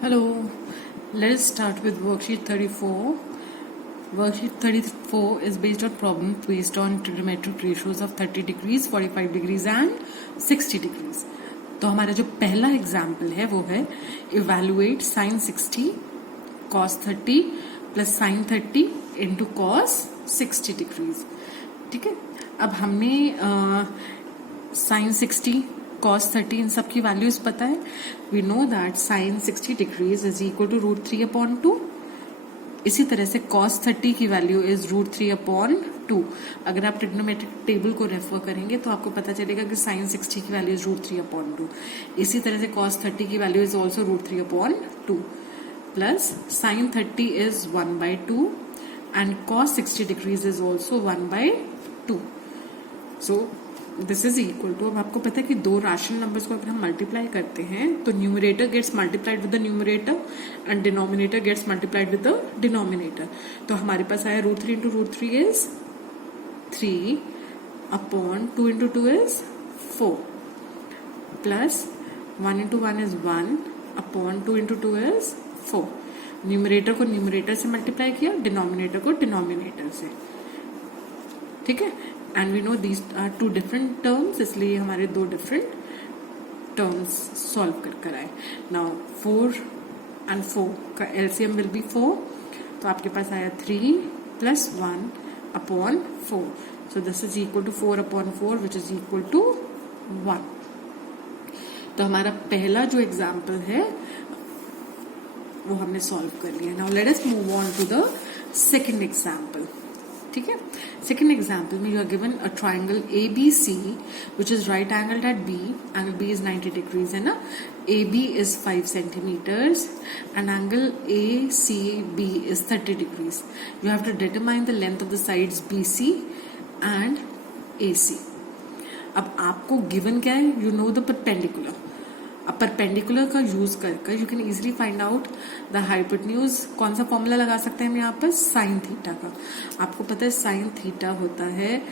Hello, let us start with worksheet 34. Worksheet 34 is based on problems based on trigonometric ratios of 30 degrees, 45 degrees and 60 degrees. तो हमारा जो पहला example है वो है evaluate sin 60 cos 30 plus sin 30 into cos 60 degrees. ठीक है, अब हमने sin 60 cos 30 इन सब की वैल्यूज पता है. We know that sin 60 degrees is equal to √3/2. इसी तरह से cos 30 की वैल्यू इज √3/2. अगर आप ट्रिग्नोमेट्रिक टेबल को रेफर करेंगे तो आपको पता चलेगा कि sin 60 की वैल्यू इज √3/2. इसी तरह से cos 30 की value is also √3/2 plus sin 30 is 1/2 and cos 60 degrees is also 1/2. So this is equal to, अब आपको पता है कि दो रैशनल नंबर्स को अगर हम मल्टीप्लाई करते हैं तो numerator gets multiplied with the numerator and denominator gets multiplied with the denominator. तो हमारे पास आया √3 into √3 is 3/2 into 2 is 4 plus 1 into 1 is 1/2 into 2 is 4. Numerator को न्यूमरेटर से मल्टीप्लाई किया, डिनोमिनेटर को डिनोमिनेटर से. ठीक है, and we know these are two different terms, इसलिए हमारे दो डिफरेंट टर्म्स सॉल्व कर आए. नाउ 4 एंड 4 का एलसीएम विल बी 4. तो आपके पास आया 3 plus 1/4. So this is equal to 4/4 which is equal to 1. तो हमारा पहला जो एग्जाम्पल है वो हमने सॉल्व कर लिया. Now let us move on to the second example. ठीक है, सेकेंड एग्जाम्पल में you are given a triangle ABC which is right angled at B. Angle B is 90 degrees है ना. AB is 5 centimetres and angle ACB is 30 degrees. You have to determine the length of the sides BC and AC. अब आपको गिवन क्या है, you know the perpendicular. अब perpendicular का use करके you can easily find out the hypotenuse. कौन सा फॉर्मूला लगा सकते हैं हम यहाँ पर, साइन थीटा का. आपको पता है साइन थीटा होता है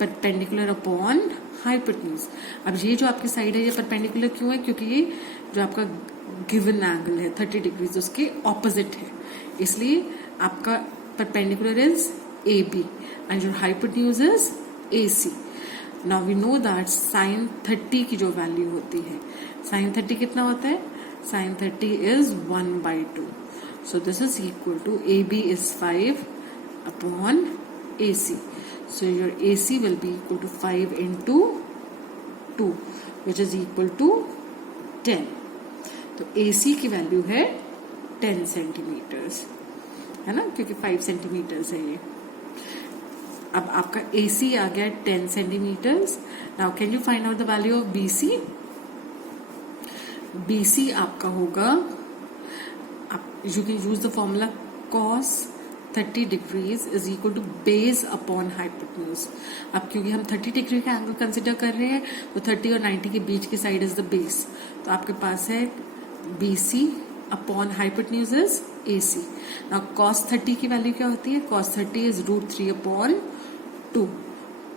परपेंडिकुलर अपॉन हाइपोटेन्यूज. अब ये जो आपकी साइड है ये परपेंडिकुलर क्यों है, क्योंकि ये जो आपका गिवन एंगल है 30 डिग्रीज उसके ऑपोजिट है, इसलिए आपका perpendicular is AB and your hypotenuse is AC. Now we know that sin 30 की जो वैल्यू होती है, sin 30 कितना होता है, sin 30 is 1/2. So this is equal to AB is 5/AC. So your AC will be equal to 5 into 2 which is equal to 10. तो AC की value है 10 सेंटीमीटर्स है ना, क्योंकि 5 सेंटीमीटर्स है ये. अब आपका AC आ गया 10 centimetres. Now can you find out the value of BC. BC आपका होगा, you can use the formula cos 30 degrees is equal to base upon hypotenuse. अब क्योंकि हम 30 डिग्री का एंगल कंसिडर कर रहे हैं तो 30 और 90 के बीच की साइड इज द बेस. तो आपके पास है BC upon hypotenuse is AC. Now cos 30 की वैल्यू क्या होती है, cos 30 इज √3/2.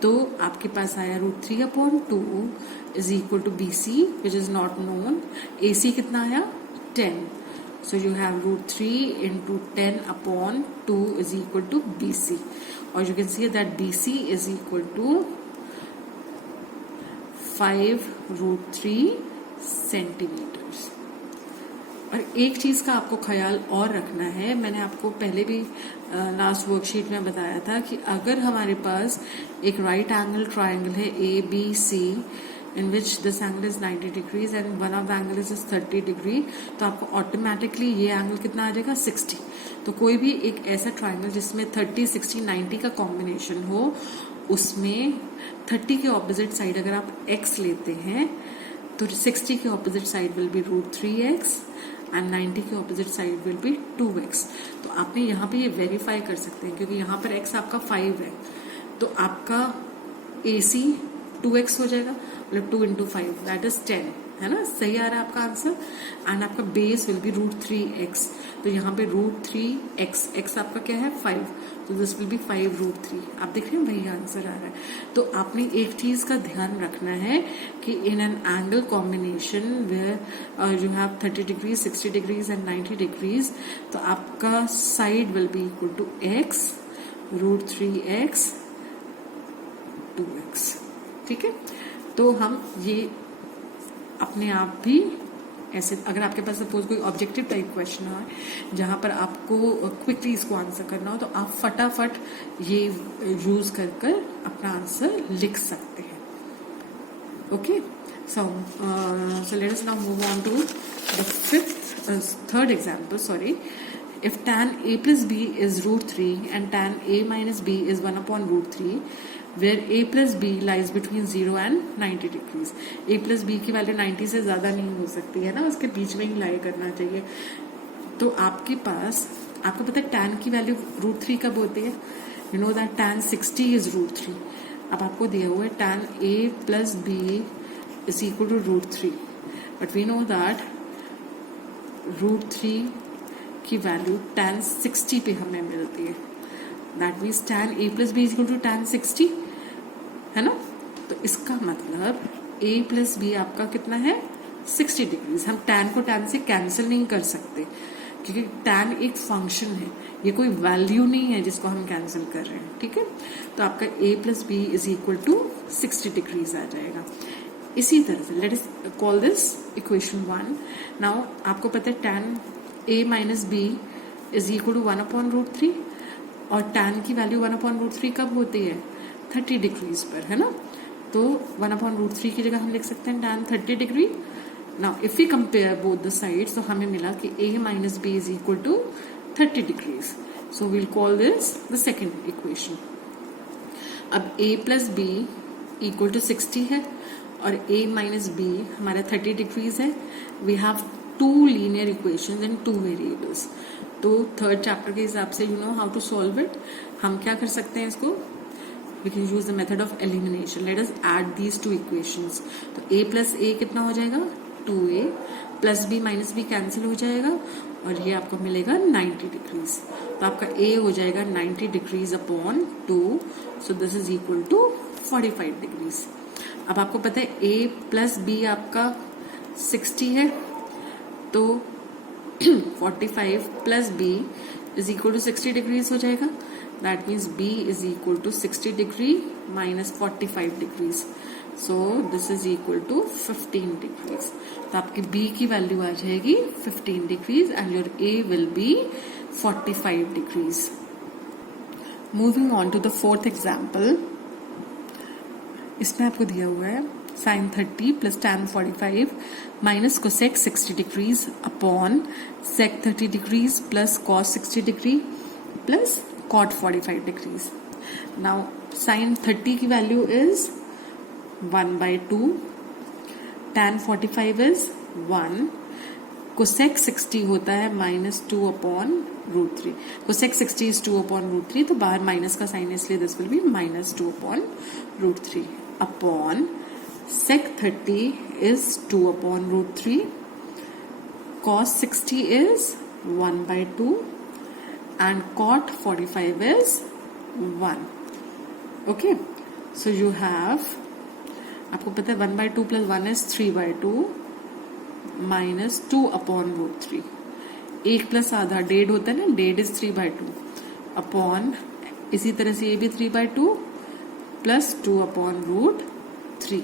तो आपके पास आया √3/2 is equal to BC which is not known. AC कितना आया 10. So you have √3 into 10/2 is equal to BC. और you can see that BC is equal to 5√3 centimetres. और एक चीज का आपको ख्याल और रखना है, मैंने आपको पहले भी लास्ट वर्कशीट में बताया था कि अगर हमारे पास एक राइट एंगल ट्राइंगल है ABC in which this angle is 90 degrees and one of the angle is 30 degree, तो आपको ऑटोमेटिकली ये एंगल कितना आ जाएगा 60. तो कोई भी एक ऐसा ट्राइंगल जिसमें 30, 60, 90 का कॉम्बिनेशन हो, उसमें 30 के ऑपोजिट साइड अगर आप x लेते हैं तो 60 के opposite side will B √3x and 90 के opposite side will B 2x. तो आपने यहाँ पे ये वेरीफाई कर सकते हैं क्योंकि यहाँ पर x आपका 5 है, तो आपका AC 2x हो जाएगा, मतलब 2 into 5 दैट इज 10. है ना, सही आ रहा है आपका आंसर। एंड आपका बेस विल बी √3x, तो यहाँ पे √3x, x आपका क्या है 5, तो दिस विल बी 5√3। आप देख रहे हैं वही आंसर आ रहा है। तो आपने एक चीज का ध्यान रखना है कि in an angle combination where you have 30 degrees, 60 degrees and 90 degrees, तो आपका side will be equal to x, √3x, 2x। ठीक है, तो हम ये अपने आप भी ऐसे, अगर आपके पास सपोज कोई ऑब्जेक्टिव टाइप क्वेश्चन है जहां पर आपको क्विकली इसको आंसर करना हो, तो आप फटाफट ये यूज कर कर अपना आंसर लिख सकते हैं। Okay, so let us now move on to the third example. Sorry, if tan a plus b is √3 and tan a minus b is 1/√3, where a plus b lies between 0 and 90 degrees. a plus b की value 90 से ज्यादा नहीं हो सकती है ना, उसके बीच में ही लाई करना चाहिए। तो आपके पास, आपको पता है tan की वैल्यू √3 कब होती है? You know that tan 60 is √3। अब आपको दिया हुआ है tan a plus b is equal to √3, but we know that √3 की वैल्यू tan 60 पे हमें मिलती है। That means tan a plus b is equal to tan 60, है ना। तो इसका मतलब a plus b आपका कितना है 60 डिग्रीज। हम tan को tan से कैंसिल नहीं कर सकते क्योंकि tan एक फंक्शन है, ये कोई वैल्यू नहीं है जिसको हम कैंसिल कर रहे हैं। ठीक है, तो आपका a plus b is equal to 60 degrees आ जाएगा। इसी तरह से let us call this equation 1। Now आपको पता है tan a minus b is equal to 1/√3 और tan की वैल्यू 1/√3 कब होती है 30 डिग्रीज पर, है ना। तो 1/√3 की जगह हम लिख सकते हैं tan 30 degree. Now if we compare both the sides, तो हमें मिला कि a minus b is equal to 30 degrees. So we'll call this the second equation. अब a plus b equal to 60 है और a minus b हमारा 30 degrees है। We have two linear equations and two variables. तो third chapter के हिसाब से you know how to solve it. हम क्या कर सकते हैं इसको, we can use the method of elimination. Let us add these two equations. तो a plus a कितना हो जाएगा 2a, plus b minus b cancel हो जाएगा और ये आपको मिलेगा 90 डिग्रीज। तो आपका a हो जाएगा 90 degrees upon 2, so this is equal to 45 degrees. अब आपको पता है a प्लस b आपका 60 है, तो 45 plus b is equal to 60 degrees हो जाएगा। That means b is equal to 60 degree minus 45 degrees, so this is equal to 15 degrees. तो आपकी b की वैल्यू आ जाएगी 15 degrees and your a will be 45 degrees. Moving on to the fourth example. इसमें आपको दिया हुआ है sin 30 plus tan 45 minus cosec 60 degrees upon sec 30 degrees plus cos 60 degree plus cot 45 degrees. Now sin 30 की value is 1/2, tan 45 is 1, cosec 60 होता है -2/√3। cosec 60 is 2/√3, तो बाहर माइनस का साइन है इसलिए this will B -2/√3 upon sec 30 is 2/√3, cos 60 is 1/2 and cot 45 is 1. Okay, so you have, आपको पता है 1/2 plus 1 is 3/2 minus 2/√3। एक प्लस आधा डेढ़ होता है ना, डेढ़ इज 3/2 अपॉन, इसी तरह से ये भी 3/2 plus 2/√3।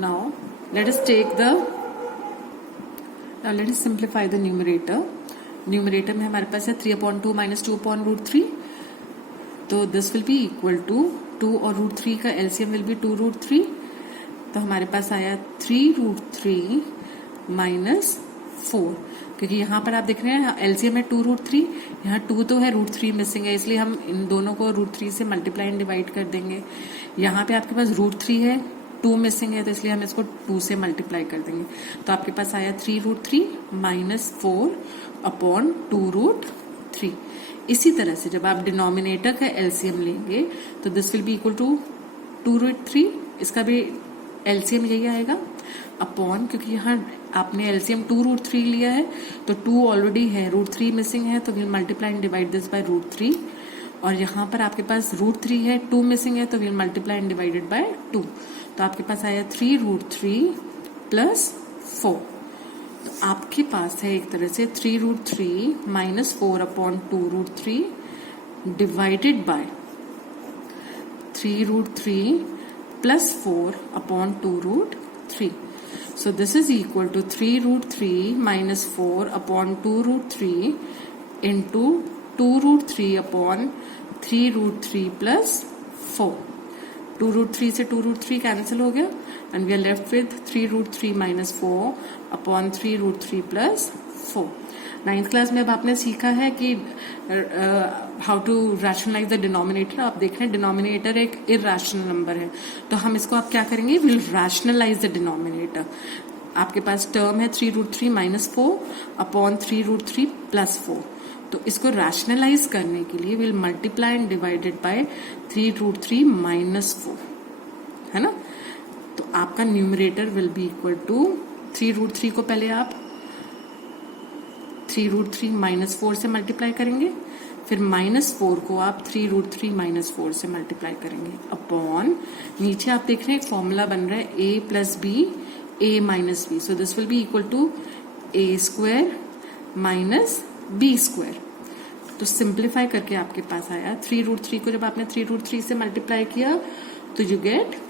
Now let us simplify the numerator. Numerator में हमारे पास है 3/2 minus 2/√3, तो this will be equal to 2 और √3 का LCM will be 2√3, तो हमारे पास आया 3√3 minus 4, क्योंकि यहाँ पर आप देख रहे हैं LCM है 2√3, यहाँ 2 तो है, √3 मिसिंग है, इसलिए हम इन दोनों को √3 से मल्टीप्लाई एंड डिवाइड कर देंगे। यहाँ पे आपके पास √3 है, 2 मिसिंग है, तो इसलिए हम इसको 2 से मल्टीप्लाई कर देंगे। तो आपके पास आया 3√3 माइनस 4 अपॉन 2√3। इसी तरह से जब आप डिनोमिनेटर का एलसीएम लेंगे तो this will be equal to 2√3, इसका भी एलसीएम यही आएगा अपॉन, क्योंकि यहाँ आपने एलसीएम 2√3 लिया है तो 2 ऑलरेडी है, √3 मिसिंग है, तो will multiply and divide this by √3। और यहाँ पर आपके पास √3 है, 2 मिसिंग है, तो will multiply and divided by 2। तो आपके पास आया 3√3 प्लस 4। तो आपके पास है एक तरह से 3√3 minus 4 upon 2√3 divided by 3√3 plus 4 upon 2√3. So this is equal to 3√3 minus 4 upon 2√3 into 2√3 upon 3√3 plus 4. 2√3 से 2√3 कैंसिल हो गया and we are left with 3√3 minus 4 upon 3√3 plus 4. 9th class में अब आपने सीखा है कि how to rationalise the denominator. आप देख रहे हैं डिनोमिनेटर एक इरैशनल नंबर है, तो हम इसको आप क्या करेंगे, विल रैशनलाइज द डिनोमिनेटर। आपके पास टर्म है 3√3 माइनस 4 अपॉन 3√3 प्लस 4, तो इसको रैशनलाइज करने के लिए will multiply and divided by 3√3 minus 4, है ना। तो आपका numerator will be equal to 3√3 को पहले आप 3√3 माइनस 4 से मल्टीप्लाई करेंगे, फिर माइनस 4 को आप 3√3 माइनस 4 से मल्टीप्लाई करेंगे अपॉन, नीचे आप देख रहे हैं एक फॉर्मूला बन रहा है a plus B a minus B, so this will be equal to a square minus b square. तो सिंप्लीफाई करके आपके पास आया 3√3 को जब आपने 3√3 से मल्टीप्लाई किया तो you get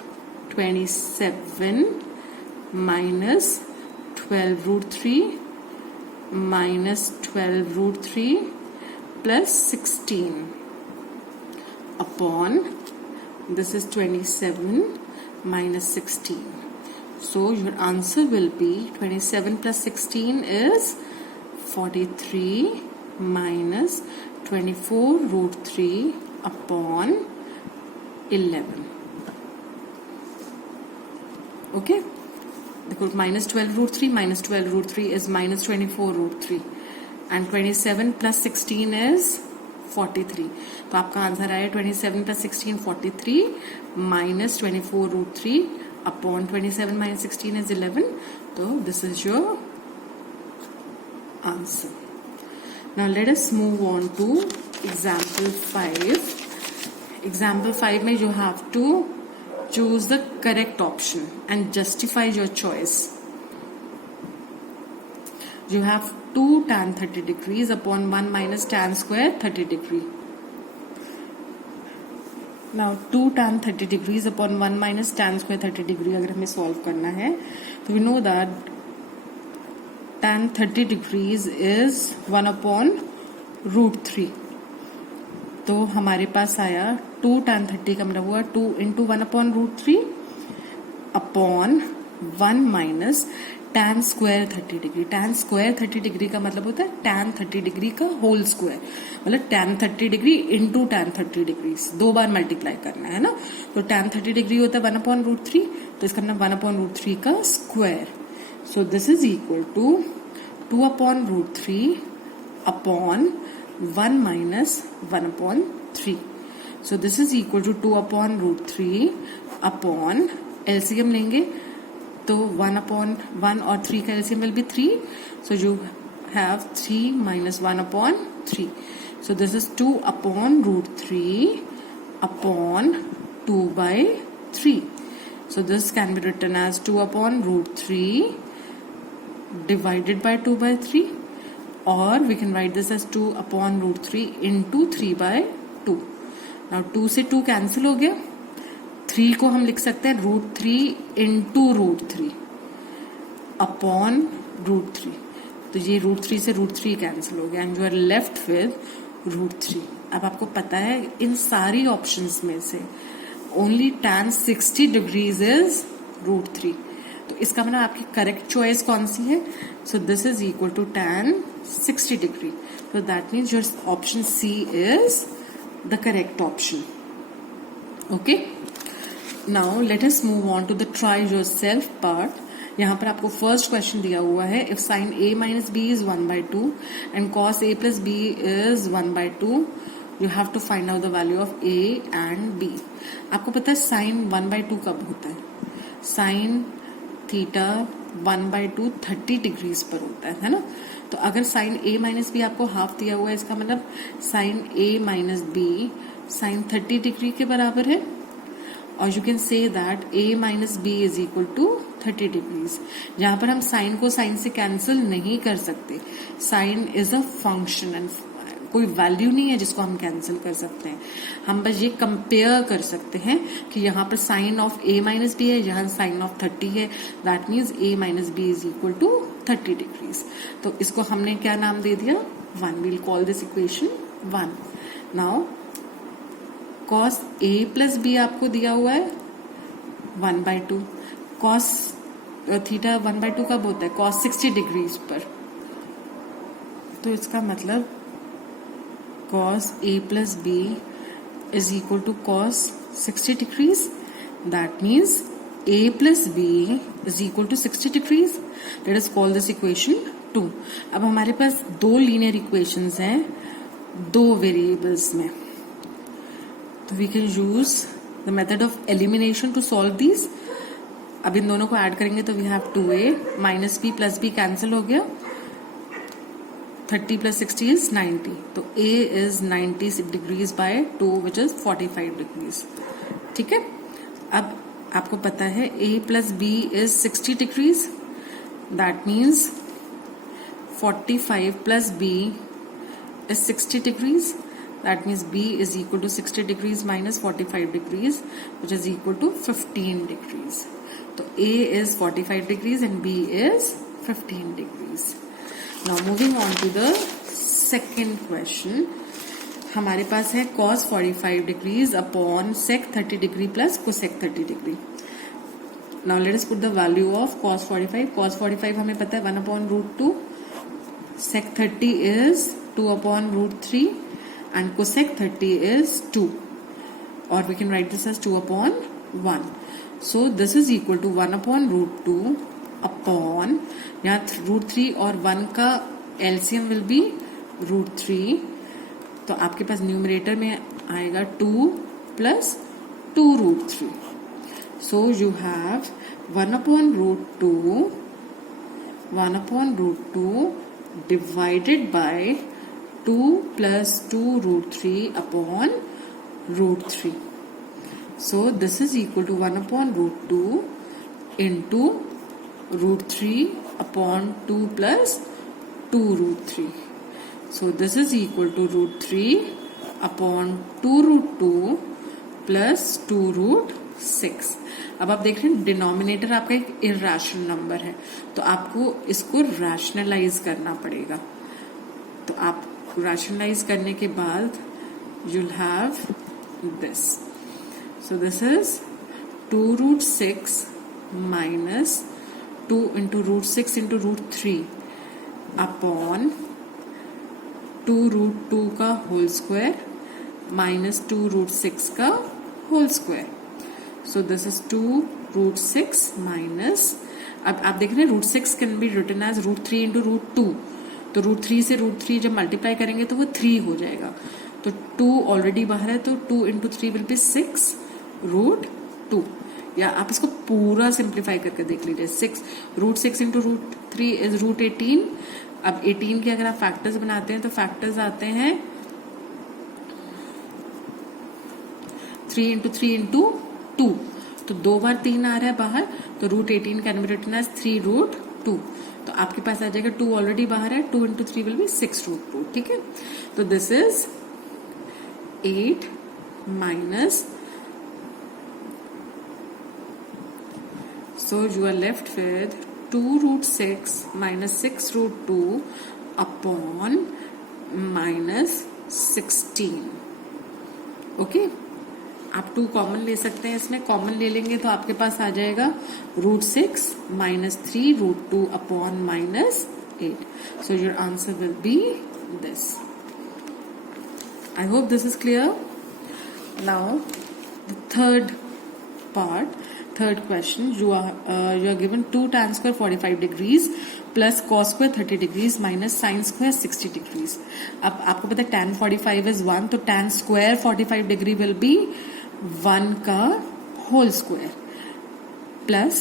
27 minus 12√3 minus 12√3 plus 16 upon, this is 27 minus 16. So your answer will be 27 plus 16 is 43 minus 24√3 upon 11. Okay? Because minus 12√3 minus 12√3 is minus 24√3 and 27 plus 16 is 43. तो आपका आंसर आया 27 plus 16 43 minus 24√3 upon 27 minus 16 is 11. So this is your answer. Now let us move on to example 5. Example 5 में you have to choose the correct option and justify your choice. You have 2 tan 30 degrees upon 1 minus tan square 30 degree. Now 2 tan 30 degrees upon 1 minus tan square 30 degree अगर हमें solve करना है तो we know that tan 30 degrees is 1 upon √3. तो हमारे पास आया 2 tan 30 का मतलब हुआ 2 into 1 upon √3 upon 1 minus tan square 30 degree. tan square 30 degree का मतलब होता है tan 30 डिग्री का होल स्क्वायर, मतलब tan 30 degree into tan 30 degree, 2 बार मल्टीप्लाई करना है ना। तो tan 30 डिग्री होता है 1 upon √3, तो इसका मतलब 1 upon √3 का square. So this is equal to 2 upon √3 upon 1 minus 1 upon 3. So this is equal to 2 upon √3 upon LCM लेंगे तो 1 upon 1 और 3 का LCM will be 3. So you have 3 minus 1 upon 3. So this is 2 upon √3 upon 2 by 3. So this can be written as 2 upon √3 divided by 2 by 3. और we can write this as 2 upon √3 into 3 by 2. Now 2 से 2 cancel हो गया, 3 को हम लिख सकते हैं √3 into √3 upon √3. तो ये √3 से √3 कैंसिल हो गया and you are left with √3. अब आपको पता है इन सारी ऑप्शंस में से ओनली tan 60 डिग्रीज इज √3. तो इसका मतलब आपकी करेक्ट चॉइस कौन सी है? So this is equal to tan 60 degree. So that means your option C is the correct option. Okay. Now let us move on to the try yourself part. यहाँ पर आपको फर्स्ट क्वेश्चन दिया हुआ है if sin a minus b is 1/2 and cos a plus b is 1/2 you have to find out the value of a and b. आपको पता है sin 1/2 कब होता है? साइन थीटा 1/2 30 डिग्रीज पर होता है ना। तो अगर साइन ए माइनस बी आपको हाफ दिया हुआ है, इसका मतलब sine A minus B sine 30 degree के बराबर है, और you can say that A minus B is equal to 30 degrees. जहां पर हम साइन को साइन से कैंसिल नहीं कर सकते, sine is a function and कोई वैल्यू नहीं है जिसको हम कैंसिल कर सकते हैं। हम बस ये कंपेयर कर सकते हैं कि यहाँ पर sine of A minus B है, यहाँ साइन ऑफ 30 है, that means A minus B is equal to 30 degrees. तो इसको हमने क्या नाम दे दिया, 1। We'll call this equation 1। Now cos A plus B आपको दिया हुआ है 1/2। कॉस थीटा 1/2 कब होता है, कॉस 60 डिग्रीज पर। तो इसका मतलब cos a plus b is equal to cos 60 degrees. That means a plus b is equal to 60 degrees. Let us call this equation 2. अब हमारे पास दो लीनियर इक्वेशंस हैं दो वेरिएबल्स में, तो we can use the method of elimination to solve these. अब इन दोनों को ऐड करेंगे तो we have 2a minus b plus b cancel हो गया, 30 plus 60 is 90. तो A is 90 degrees by 2 which is 45 degrees. ठीक है, अब आपको पता है A plus B is 60 degrees. That means 45 plus B is 60 degrees. That means B is equal to 60 degrees minus 45 degrees which is equal to 15 degrees. तो A is 45 degrees and B is 15 degrees. Now moving on to the second question. हमारे पास है cos 45 degrees upon sec 30 degree plus cosec 30 degree. Now let us put the value of cos 45. Cos 45 हमें पता है 1/√2. Sec 30 is 2/√3 and cosec 30 is 2. Or we can write this as 2/1. So this is equal to 1/√2 upon, यहाँ √3 और 1 का LCM will be √3, तो आपके पास numerator में आएगा 2 plus 2√3. So you have 1/√2 divided by 2 plus 2√3 upon √3. So this is equal to 1/√2 into √3 upon 2 plus 2√3. So this is equal to √3 upon 2√2 plus 2√6. अब आप देख रहे हैं डिनोमिनेटर आपका एक इर्रेशनल नंबर है, तो आपको इसको रैशनलाइज करना पड़ेगा। तो आप रैशनलाइज करने के बाद you'll have this. So this is 2√6 minus 2 into √6 into √3 upon 2√2 का होल स्क्वायर माइनस 2√6 का whole square. So this is 2√6 minus, अब आप देख रहे हैं √6 can be written as √3 into √2. तो √3 से √3 जब मल्टीप्लाई करेंगे तो वो 3 हो जाएगा. तो 2 ऑलरेडी बाहर है, तो 2 into 3 विल बी 6 √2. या आप इसको पूरा सिंप्लीफाई करके देख लीजिए. 6 into √3 इज √18. अब 18 के अगर आप फैक्टर्स बनाते हैं तो फैक्टर्स आते हैं 3 into 3 into 2. तो 2 बार 3 आ रहा है बाहर, तो √18 कैन बी रिटन एज 3√2. तो आपके पास आ जाएगा 2 ऑलरेडी बाहर है, 2 into 3 विल बी 6√2. ठीक है, तो this is 8 minus, so you are left with 2√6 minus 6√2 upon minus 16. Okay, आप 2 कॉमन ले सकते हैं, इसमें कॉमन ले लेंगे तो आपके पास आ जाएगा √6 minus 3√2 upon minus 8. So your answer will be this. I hope this is clear. Now the third part. Third question, you are given 2 tan square 45 degrees plus cos square 30 degrees minus sin square 60 degrees. अब आपको पता है tan 45 is 1, तो tan square 45 degree will be 1 का whole square plus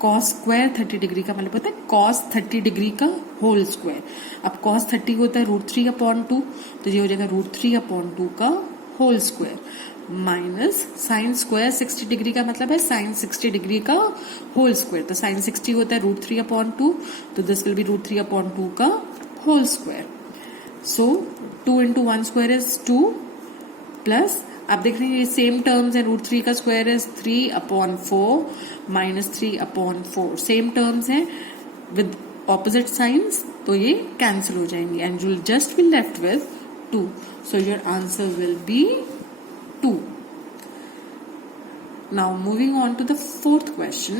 cos square 30 degree का मतलब होता है कॉस 30 डिग्री का होल स्क्वायर। अब कॉस 30 होता है √3/2, तो ये हो जाएगा √3/2 का whole square minus sine square 60 degree का मतलब है साइन 60 डिग्री का होल स्क्वायर। तो साइन 60 होता है √3/2, तो दिस विल बी √3/2 का whole square. So 2 into 1 square is 2 plus आप देख रहे हैं ये सेम टर्म्स है, √3 का square is 3/4 minus 3/4 same terms है विद ऑपोजिट साइंस, तो ये कैंसिल हो जाएंगे and you just will left with 2। So your answer will be 2। Now moving on to the fourth question,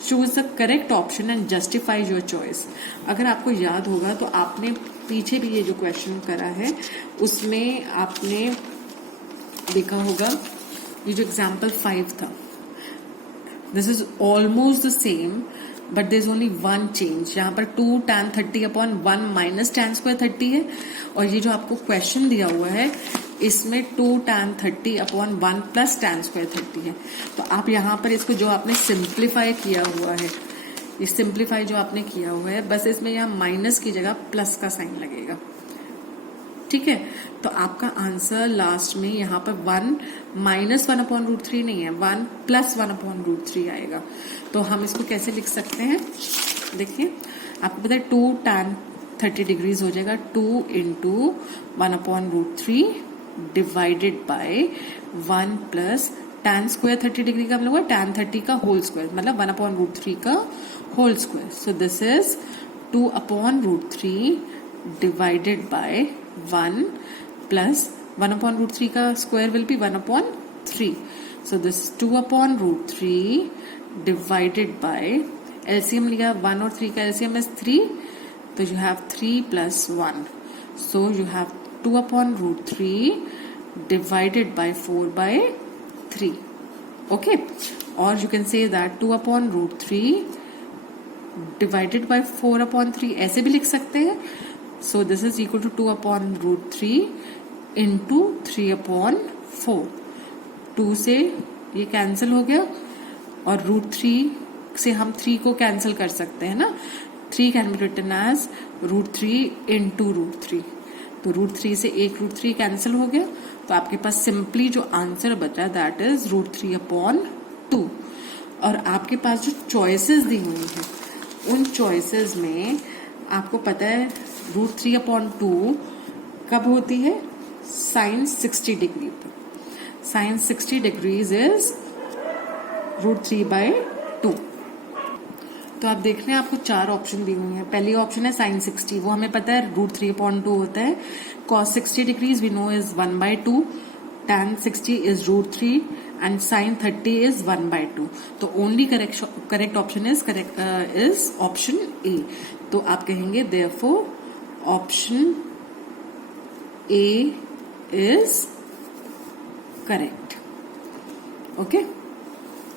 choose the correct option and justify your choice। अगर आपको याद होगा तो आपने पीछे भी ये जो क्वेश्चन करा है उसमें आपने देखा होगा ये जो एग्जाम्पल 5 था, this is almost the same but there is only one change. यहाँ पर 2 tan 30/1 माइनस tan स्क्वायर 30 है, और ये जो आपको क्वेश्चन दिया हुआ है इसमें 2 tan 30/1 प्लस tan स्क्वायर 30 है। तो आप यहाँ पर इसको जो आपने सिंप्लीफाई किया हुआ है, ये सिंप्लीफाई जो आपने किया हुआ है, बस इसमें यहाँ माइनस की जगह प्लस का साइन लगेगा, ठीक है। तो आपका आंसर लास्ट में यहाँ पर 1 माइनस 1/√3 नहीं है, 1 प्लस 1/√3 आएगा। तो हम इसको कैसे लिख सकते हैं, देखिए आपको पता है 2 tan 30 डिग्रीज हो जाएगा 2 into 1/√3 divided by 1 plus tan square 30 degree का मतलब हुआ tan 30 का होल स्क्वायर मतलब 1/√3 का whole square. So this is 2/√3 divided by 1 plus 1/√3 का square will be 1/3। So this 2/√3 divided by LCM लिया 1 और 3 का एलसीएम इज 3, तो you have 3 + 1, so you have 2/√3 divided by 4/3। Okay, और you can say that 2/√3 divided by 4/3 ऐसे भी लिख सकते हैं। So this is equal to 2/√3 into 3/4। 2 से ये कैंसिल हो गया और √3 से हम 3 को कैंसिल कर सकते हैं ना, 3 can be written as √3 into √3। तो √3 से एक √3 कैंसिल हो गया, तो आपके पास सिंपली जो आंसर बचा दैट इज √3/2। और आपके पास जो चॉइसेस दी हुई हैं उन चॉइसेस में आपको पता है √3/2 कब होती है, साइन 60 डिग्री पर। Sine 60 degrees is √3/2। तो आप देख रहे हैं आपको 4 ऑप्शन दी हुई है। पहली ऑप्शन है साइन 60, वो हमें पता है √3/2 होता है। Cos 60 degrees we know is 1/2, tan 60 is √3 and sine 30 is 1/2। तो only correct option is option A. तो आप कहेंगे therefore option A is correct. Okay.